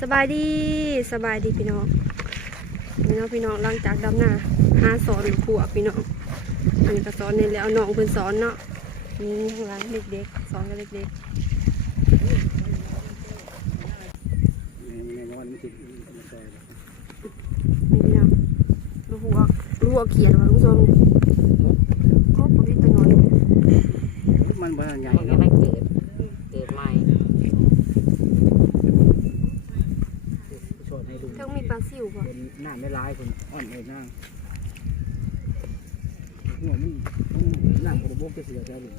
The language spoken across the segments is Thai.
สบายดีสบายดีพี่น้องพี่น้องพี่น้องหลังจากดำหน้าหาสอนขวบพี่น้องอันนี้ก็สอนนี่แหล้วน้องเพิ่นสอนเนาะนี่ข้างหลังเด็กๆสอนกับเด็กในร้อนมันติดมันแต่ๆนี่พี่น้องลูกหัวลูกหัวเขียนว่าลุงชมครบประเภทตัวน้อยมันบ่ใหญ่มันก็เนาะได้เกิดเกิดใหม่ โช ดให้ดูทั้งมีปลาซิวบ่เป็นหน้าไม่ร้ายคนอ่อนเลยนั่งหัวมันมันนั่งกระโบกจะเสียใจเลย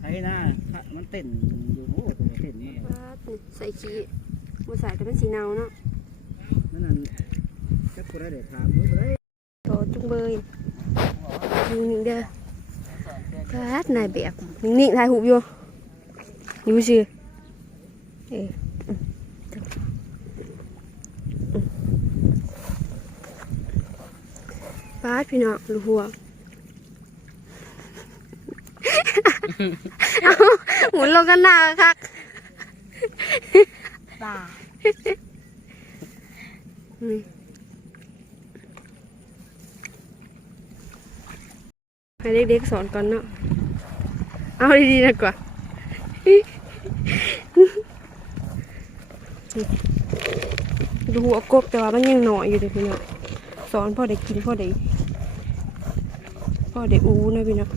ไอ้หน้ามันเต้นอยู่โอ้ตัวเต้นมันปลาใส่ขี้บ่ใส่แต่เป็นสีเนาเนาะนั่นนั่นจะกูได้เด็ดถามมึงได้โตจุงเบยอยู่นิ่งๆเด้อปลานายแบบนิ่งๆถ่ายรูปอยู่อยู่ซื่อ เอ้ยปาดพี่น้องลูกหัวหมุนลงกันหน้าคักตานี่ให้เด็กๆสอนก่อนเนาะ เอาดีๆนะกว่า ดูหัวกบแต่ว่ามันยังหน่อยอยู่เลยพี่น้องสอนพ่อได้กินพ่อได้พ่อได้อูนะพี่น้อง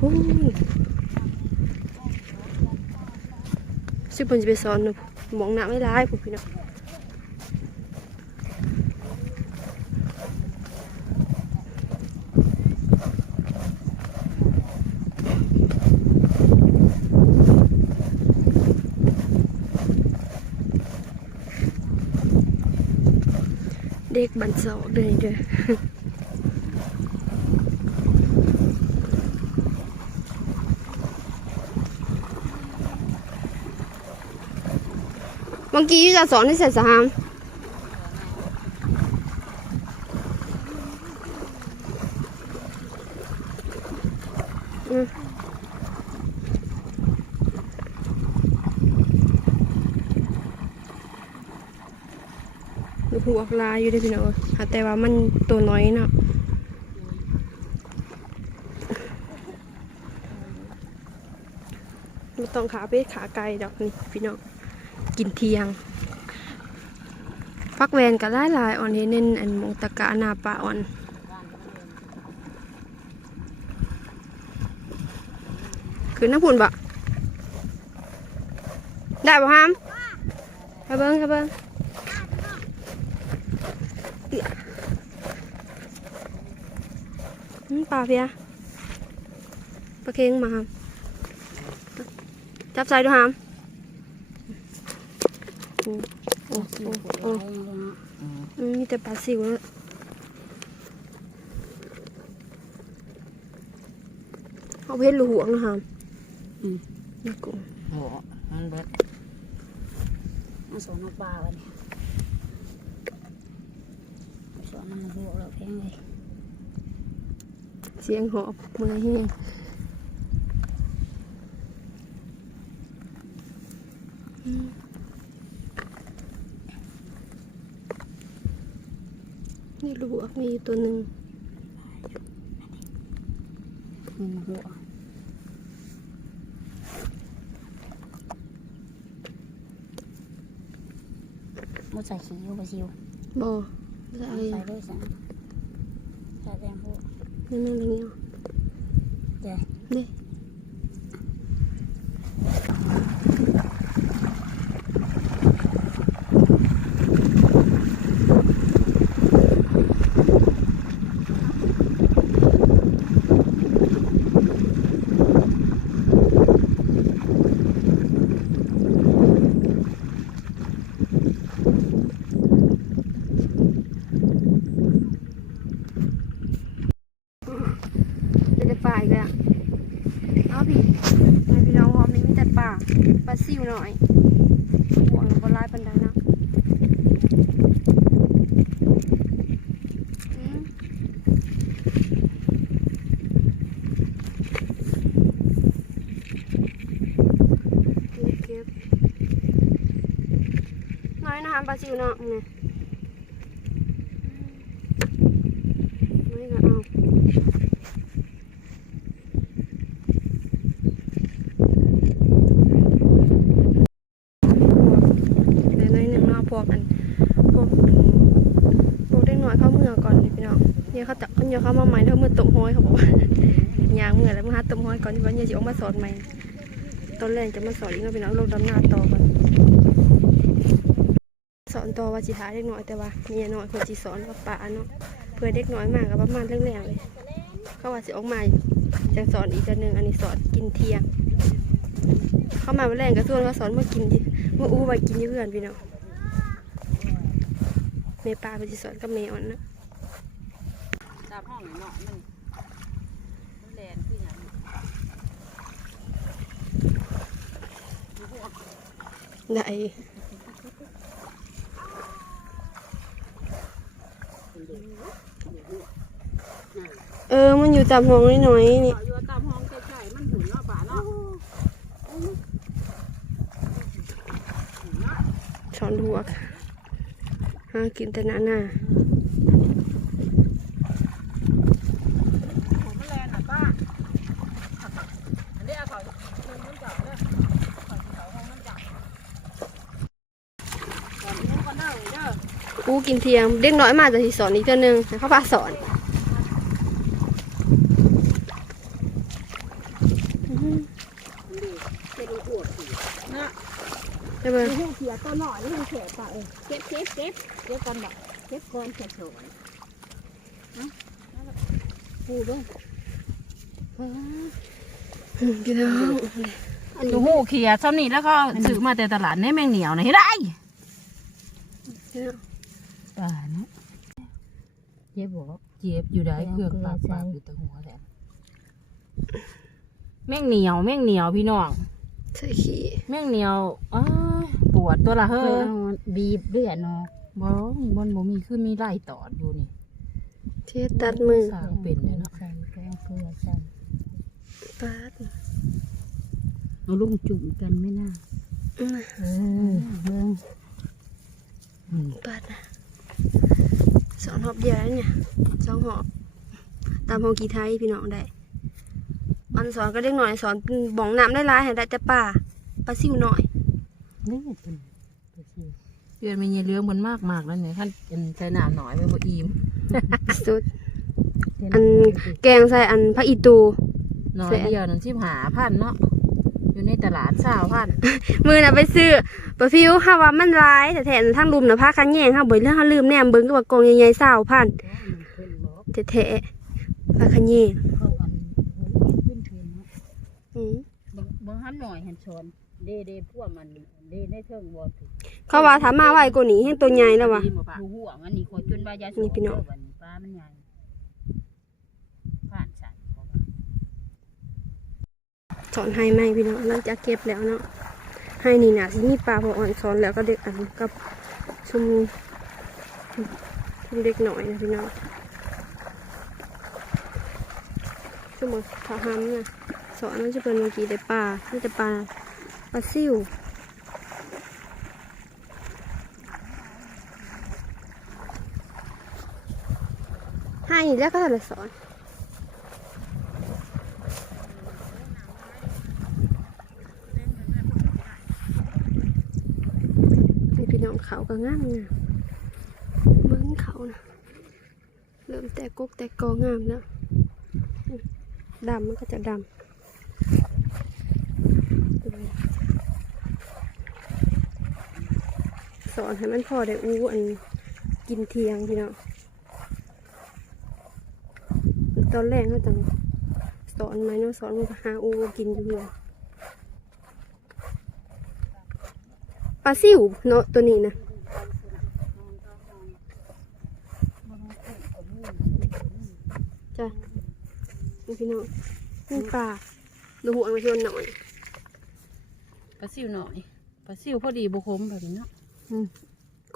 อู้ซึ่งผมจะไปสอนนะมองหน้าไม่ร้ายพวกพี่น้อง เด็กบันสอกเลยเด้อเมื่อกี้ยูจะสอนให้เสร็จสาม ลูกหัวลายอยู่ด้วยพี่น้องแต่ว่ามันตัวน้อยเนาะไม่ต้องขาเป็ดขาไก่ดอกนี่พี่น้องกินเที่ยงฟักแวนก็ได้ลายอ่อนเห็นเน้นอันมงตะกะนาปลาอ่อนคือน้ำพุ่นบะได้บ่ฮามกระเบิ้งกระเบิ้ง ปลาเพียปลาเค็งมาฮามจับใส่ดูฮามโอ้โอ้โอ้โอ้อืมมีแต่ปลาซิวแล้วเอาเพชรลูกหวงนะครับอืมนี่กุ้งโหมันเบิดมาสวนน้ำปลาวันนี้ สวนน้ำหัวเราเพ่งเลยเสียงหอบมือแห้งอืมนี่ลูกหวงมีอยู่ตัวหนึ่งมีหัวมุดใส่ขี้ยูบะซิวบ่ ใส่ใส่ด้วยสังใส่แตงหัวนั่นนั่นนี่เนาะเดี๋ยวนี่ ลาซิวหน่อยห่วงบนลายปันไดนะน้อยนะฮะปลาซิวเนาะ เขาจับเขามาใหม่เขามือตกห้อยเขาบอกว่ายางเมื่อแล้วมาหาตกห้อยก่อนที่ว่าเนี่ยจะออกมาสอนใหม่ตอนแรกจะมาสอนอีกเนาะพี่น้องลงดำหน้าต่อก่อนสอนต่อว่าจิท้าเด็กน้อยแต่ว่าเมียน้อยเพื่อจิสอนกับป่าเนาะเพื่อเด็กน้อยมากกับประมาณแรงๆเลย เขาว่าสิออกมาจะสอนอีกตัวหนึ่งอันนี้สอนกินเที่ยง เข้ามาแรกก็ส่วนเขาสอนมากินที่มาอู้มากินเพื่อนพี่น้องเมปลาไปสิสอนกับเมอ่อนนะ ตามห้องเนาะมันมันแลนคือหยังได้เออ มันอยู่ตามห้องน้อยๆนี่อยู่ตามห้องใกล้ๆมันหุ่นเนาะป่าเนาะสอนหัวกหากินแต่หน้าหน้า ผมมันแลนน่ะป้าอันนี้เอาเขาคนมันจับเด้อเขาเขาห้องมันจับก่อนนี้ก็เด้อเด้อ อู้ กินเที่ยงเด็กน้อยมาจะสิสอนอีกตัวหนึ่งให้เขาพาสอนอื้อหือเป็นอวดสินะได้เบอร์ลูกเสียตัวหน่อยลูกเสียป่าเออเก็บเก็บเก็บเก็บก่อนแบบเก็บก่อนเก็บโถนนะปูด้วยพี่น้องลูกหูเขียซ้ำนี่แล้วก็ซื้อมาแต่ตลาดนี่แมงเหนียวนะเห็นได้พี่น้อง ป่าเนาะเจ็บบอกเจ็บอยู่ได้เครื่องปากปากอยู่แต่หัวแหละแมงเหนียวแมงเหนียวพี่น้องใส่ขี้แมงเหนียวอ้าปวดตัวละเฮ้อบีบเลือดเนาะบ่บนบ่มีคือมีไล่ตอดอยู่นี่เทตัดมือสร้างเป็นเลยเนาะตัดเอาลุงจุ่มกันไม่น่าเออเบิ่งตัดนะ สอนหอบเดียวแล้วเนี่ยสองหอบตามห้องกีไทยพี่น้องได้อันสอนก็เล็กหน่อยสอนบ่องน้ำได้ร้ายให้ได้แต่ป่าปลาซิวหน่อยเลือดเป็นไปสิเดือนมีเงี้ยเลี้ยงมันมากมากๆแล้วเนี่ยท่านเป็นใช้น้ำหน่อยไม่บ่อิ่มสุดเดี๋ยวอันเราไปสิแกงใส่อันผักอีตูน้อยเดียวนั่นที่หาพันเนาะ อยู่ในตลาดสาวพันมือน่ะไปซื้อปลาฟิวห้าว่ามันร้ายแต่แถมทั้งรุมน่ะพากันแย่งห้าบ่อยเรื่องห้าลืมแนมเบิ้งก็ว่ากองใหญ่ๆสาวพันแต่แท้พากันแย่งเข้าอับางบางห้ามหน่อยหันชนเดเดพวกมันเด้ได้เทิงบอลเขาว่าถามมาไว้กว่านี้ให้ตัวใหญ่แล้ววะดูห่วงอันนี้คอยจนว่ายาสูนี่พี่น้องป้ามันใหญ่ผ่านสันของมัน สอนให้ไหมพี่น้องหลังจากเก็บแล้วเนาะให้นี่น่ะสิมีปลาพออ่อนสอนแล้วก็เด็กอันกับชุมชุมเด็กหน่อยนะพี่น้องชุมมือขาห้ำนะสอนมันจะเป็นเมื่อกี้ได้ปลานี่จะปลาปลาซิ่วให้นี่แล้วก็ทำอะสอนพี่น้อ งามงามเบิ้งเขานะเริ่มแตกกกแตกกองามแล้วดำมันก็จะดำสอนให้มันพอได้อู้อันกินเทียงพี่น้องตอนแรกเขาจังสอนไหมเนาะสอนมันก็หาอู้กินอยู่เลยปลาซิวเนาะตัวนี้นะ นี่พี่น้องนี่ปลาดูหัวมาชนหน่อยปลาซิวหน่อยปลาซิวพอดีบุคมแบบนี้เนาะ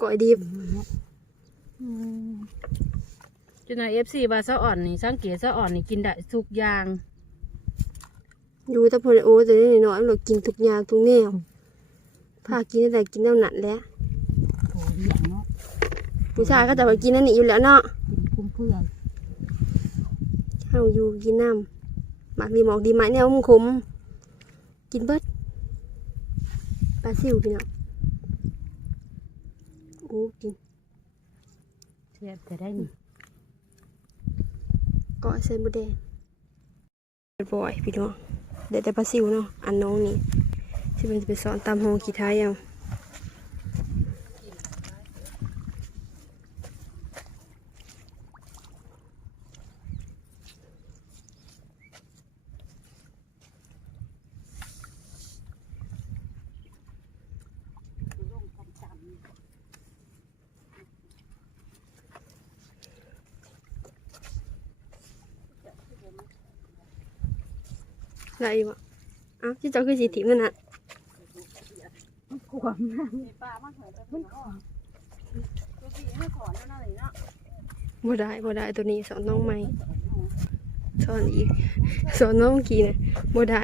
ก่อยดิบจนในเอฟซีบาซาอ่อนนี่สังเกตซาอ่อนนี่กินได้ทุกอย่างอยู่แต่พอโอ้แต่นี่น้อยๆเรากินทุกอย่างทุกแนวพากินอะไรกินแนวหนัดแหล้วโอ้ยเลี้ยงเนาะผู้ชายก็จะไปกินอันนี้อยู่แล้วเนาะกินคุ้มเพื่อนเฮาอยู่กินน้ำหมากดีหมอกดีไหมเนี่ยมันขมกินเบิดปลาซิวพี่น้องโอ้กินเชื่อจะได้นี่ก็ใส่บุแดงบ่อยพี่น้องเด็ดแต่ปลาซิวเนาะอันน้องนี่ที่เป็นไปสอนตามห้องขี้ท้ายเอา ไรวะอ้าวที่เจ้าคือสีถิมนั่นน่ะควมบ่ได้บ่ได้ตัวนี้สอนน้องใหม่สอนอีกสอนน้องกี่นะบ่ได้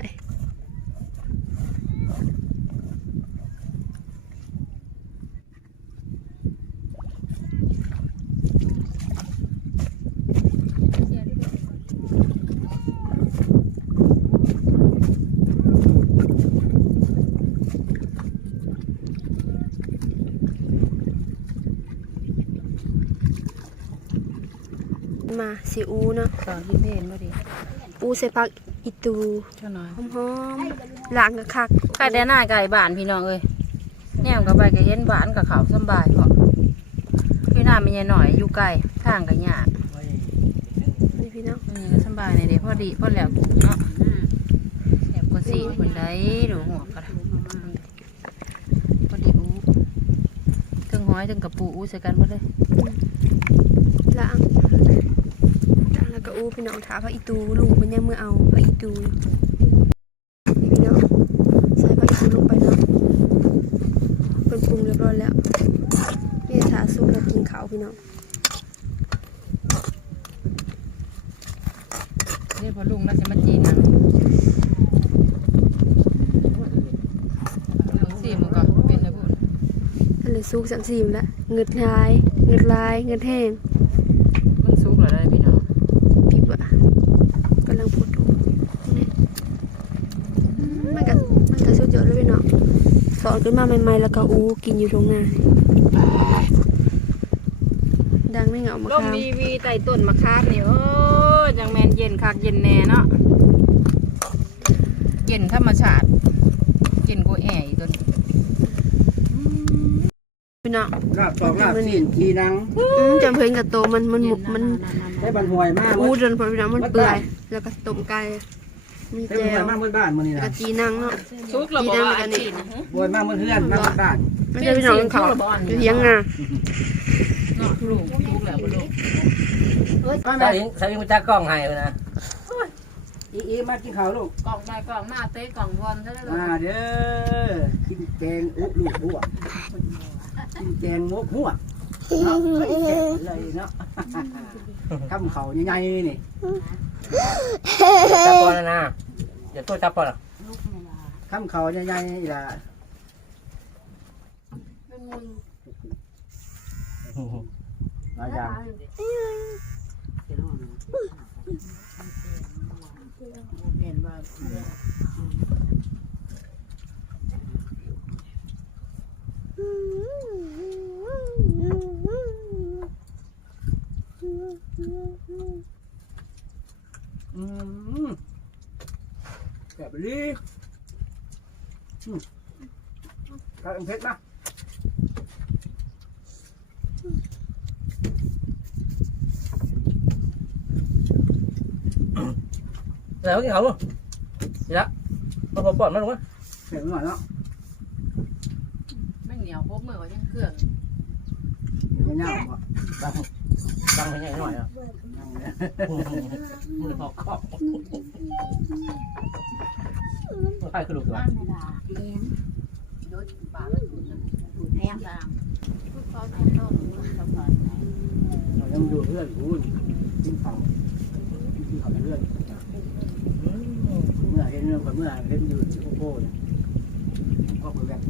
มาซีอูเนาะตอนที่เพนบ่ดีปูใส่ผักอีตูเท่าน้อยหอมๆล้างกับคักไก่แต่หน้าไก่บ้านพี่น้องเอ้ยแนมกับไปก็เห็นบ้านกับเขาสำบายเพราะพี่หน้ามันยังหน่อยอยู่ไกลทางก็ยากไว้นี่พี่น้องอันนี้ก็สำบายในเด็กพอดีพอแล้วกูเนาะแอบก็สีคนใดดูหัวกระทพอดีอู้ถึงหอยถึงกระปูอู้ใส่กันหมดเลยล้าง ก็อูพี่น้องถาผักอีตูลุงมันยังมือเอาผักอีตูพี่น้องใส่ผักอีตูลงไปเนาะเป็นปรุงเรียบร้อยแล้วนี่ถาซุปแล้วกินขาวพี่น้องนี่พอลุงน่าจะมาจีนนะสีมันก็เป็นอะไรบุญอันเลยซุกสันซีมแล้วเงืดลายเงืดลายเงืดแห้ง มันสุกแล้วได้พี่น้อง พี่บะกำลังพูดถูกนี่อืมมันก็ มันก็สุดยอดเลยพี่น้องสอนขึ้นมาใหม่ๆแล้วก็อูกินอยู่ตรงหน้าดังไม่เหงามาลมค้างวีวีไต่ต้นมะขามนี่โอ้ยยังแมนเย็นคักเย็นแน่เนาะเย็นธรรมชาติเย็นกว่าแอร์อีกตัวนี้พี่น้องลาบปอกลาบซีนทีนังอืมจำเพลินกับโตมันมันหมุกมัน ได้บันหวยมากอูจนพอพี่น้องมันเปื่อย แล้วก็ต้มไก่ มีได้แจบันหวยวมากเมื่อบ้านมื้อนี้แล้วนะก็จีนังเนาะสุกแล้วบอกว่าอันนี้นะบวยมากเมื่อเพื่อนมากเมื่อบ้านไม่ใช่พี่น้องกินเขาวอยู่เที่ยงนาเนาะลูกสุกแล้วบ่ลูกมาใส่แม่ใส่มือจักกล้องให้เลยนะอีอีมากินข้าวลูกกล่องได้กล่องมาเต้กล่องบอลซะแล้วมาเด้อกินแกงอุลูกหัวกินแกงมกหัวเนาะเฮ้ยแกะเลยเนาะคำเขาใหญ่ๆนี่ จับก่อนนะนะเดี๋ยวตัวจับก่อนอะคำเขาใหญ่ๆนี่ล่ะหลายอย่างเห็นว่า อืมแบบนี้อืมกระเพ็ดนะแล้วกินเขาลูกนี่ละมาผมปอดมาลูกวะเผ็ดหน่อยเนาะไม่เหนียวพบมือว่ายังเครื่องยังย่างบ่ตั้งตั้งให้ใหญ่หน่อยอะย่างเนี่ย มือหอกคอบใครคือลูกตัวนั่งไม่ได้เลี้ยงยศปลาแล้วถูกนะถูกแทงยางเขาทำต้องสะพานเรายังดูเพื่อนกูกินข้าวกินข้าวเพื่อนเมื่อเห็นเรื่องเมื่อเห็นอยู่ที่โอ้โหก็เปิดแบบ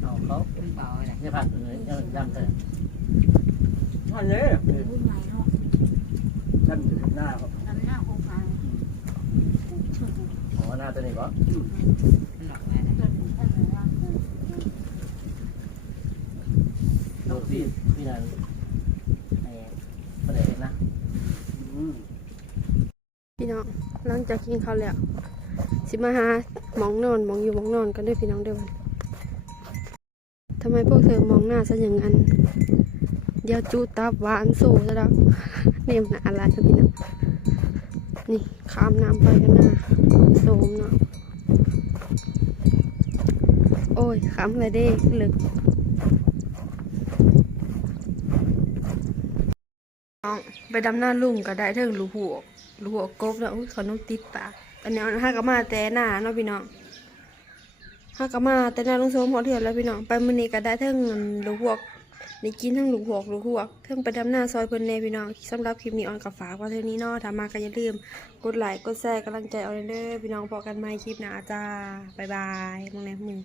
เอเขาเป็นเบาอะไรเนี่ยผัดเลยยังดำเล ยมันเลยผู้ใหญ่เนาะท่านอยู่หน้าครับนำหน้าองค์การอ๋อหน้าตัวนี้ก็หลอกอะไรเกิดท่านเลยว่าดูพี่พี่นันไอ้ประเด็นนะอืมพี่น้องหลังจากกินข้าวแล้วสิมาหาหมองนอนหมองอยู่หมองนอนกันเด้วยพี่น้องเด้อวันทำไมพวกเธอมองหน้าซะอย่างนั้น เดี๋ยวจูตับหวานสู้ซะแล้วเนมหนอะไรซะพี่น้องนี่ข้ามน้ำไปกันหน้าโสมเนาะโอ้ยข้ามเลยเด้ลึกน้องไปดำหน้าลุงก็ได้เทิงลูหัวลูกหัวกบแล้วอุ้ยขนมติดปากอันนี้ห้ากะมาแต่หน้าเนาะพี่น้องห้ากะมาแต่หน้าลุงโสมหอเถื่อนแล้วพี่น้องไปมือนี้ก็ได้เทิงลูหัว ได้กินทั้งลูกหัวลูกหัวเทิงไปดำหน้าซอยเพิ่นแน่พี่น้องสำหรับคลิปนี้ออนกับฝากว่าเท่านี้เนาะถ้ามาก็อย่าลืม กดไลค์กดแชร์กำลังใจเอาเด้อพี่น้องพอกันใหม่คลิปหน้าจ้าบ๊ายบายมองแนมึง